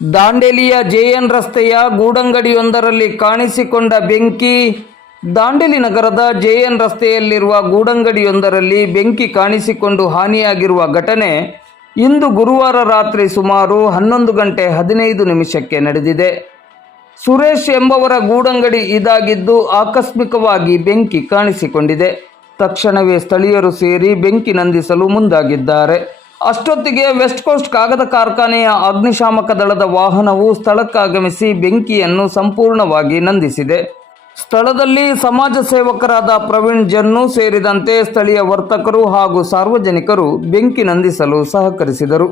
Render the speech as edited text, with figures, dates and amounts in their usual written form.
ದಾಂಡೇಲಿಯ JN ರಸ್ತೆಯ ಗೂಡಂಗಡಿಯೊಂದರಲ್ಲಿ ಕಾಣಿಸಿಕೊಂಡ ಬೆಂಕಿ. ದಾಂಡೇಲಿ ನಗರದ ಜೆಎನ್ ರಸ್ತೆಯಲ್ಲಿರುವ ಗೂಡಂಗಡಿಯೊಂದರಲ್ಲಿ ಬೆಂಕಿ ಕಾಣಿಸಿಕೊಂಡು ಹಾನಿಯಾಗಿರುವ ಘಟನೆ ಇಂದು ಗುರುವಾರ ರಾತ್ರಿ ಸುಮಾರು 11:15 ನಡೆದಿದೆ. ಸುರೇಶ್ ಎಂಬವರ ಗೂಡಂಗಡಿ ಇದಾಗಿದ್ದು ಆಕಸ್ಮಿಕವಾಗಿ ಬೆಂಕಿ ಕಾಣಿಸಿಕೊಂಡಿದೆ. ತಕ್ಷಣವೇ ಸ್ಥಳೀಯರು ಸೇರಿ ಬೆಂಕಿ ನಂದಿಸಲು ಮುಂದಾಗಿದ್ದಾರೆ. ಅಷ್ಟೊತ್ತಿಗೆ ವೆಸ್ಟ್ ಕೋಸ್ಟ್ ಕಾಗದ ಕಾರ್ಖಾನೆಯ ಅಗ್ನಿಶಾಮಕ ದಳದ ವಾಹನವು ಸ್ಥಳಕ್ಕಾಗಮಿಸಿ ಬೆಂಕಿಯನ್ನು ಸಂಪೂರ್ಣವಾಗಿ ನಂದಿಸಿದೆ. ಸ್ಥಳದಲ್ಲಿ ಸಮಾಜ ಸೇವಕರಾದ ಪ್ರವೀಣ್ ಜನ್ನು ಸೇರಿದಂತೆ ಸ್ಥಳೀಯ ವರ್ತಕರು ಹಾಗೂ ಸಾರ್ವಜನಿಕರು ಬೆಂಕಿ ನಂದಿಸಲು ಸಹಕರಿಸಿದರು.